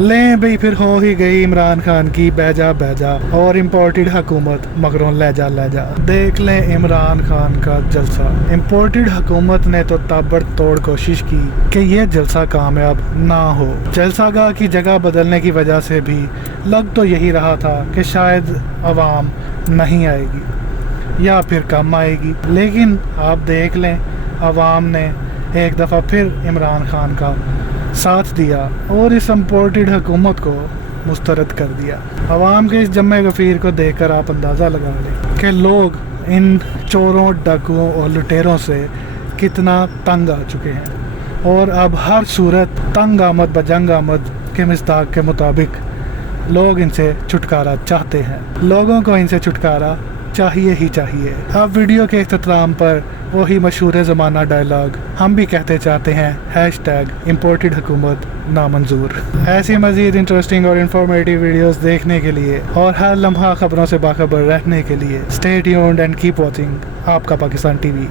लें भाई फिर हो ही गई इमरान खान की बैजा बैजा और इम्पोर्टेड हुकूमत मगरों लहजा लहजा। देख लें इमरान खान का जलसा। इम्पोर्टेड हुकूमत ने तो ताबड़तोड़ कोशिश की कि ये जलसा कामयाब ना हो। जलसागाह की जगह बदलने की वजह से भी लग तो यही रहा था कि शायद आवाम नहीं आएगी या फिर कम आएगी, लेकिन आप देख लें आवाम ने एक दफ़ा फिर इमरान खान का साथ दिया और इस इम्पोर्टेड हुकूमत को मुस्तरद कर दिया। आवाम के इस जम्मे गफीर को देखकर आप अंदाज़ा लगा लें कि लोग इन चोरों, डाकुओं और लुटेरों से कितना तंग आ चुके हैं और अब हर सूरत तंग आमद बजंग आमद के मिस्ताक के मुताबिक लोग इनसे छुटकारा चाहते हैं। लोगों को इनसे छुटकारा चाहिए ही चाहिए। अब वीडियो के इख्तिताम पर वही मशहूर ज़माना डायलॉग हम भी कहते चाहते हैं #इम्पोर्टेड हुकूमत नामंजूर। ऐसी मज़ीद इंटरेस्टिंग और इन्फॉर्मेटिव वीडियोस देखने के लिए और हर लम्हा खबरों से बाखबर रहने के लिए stay tuned and keep watching आपका पाकिस्तान टीवी।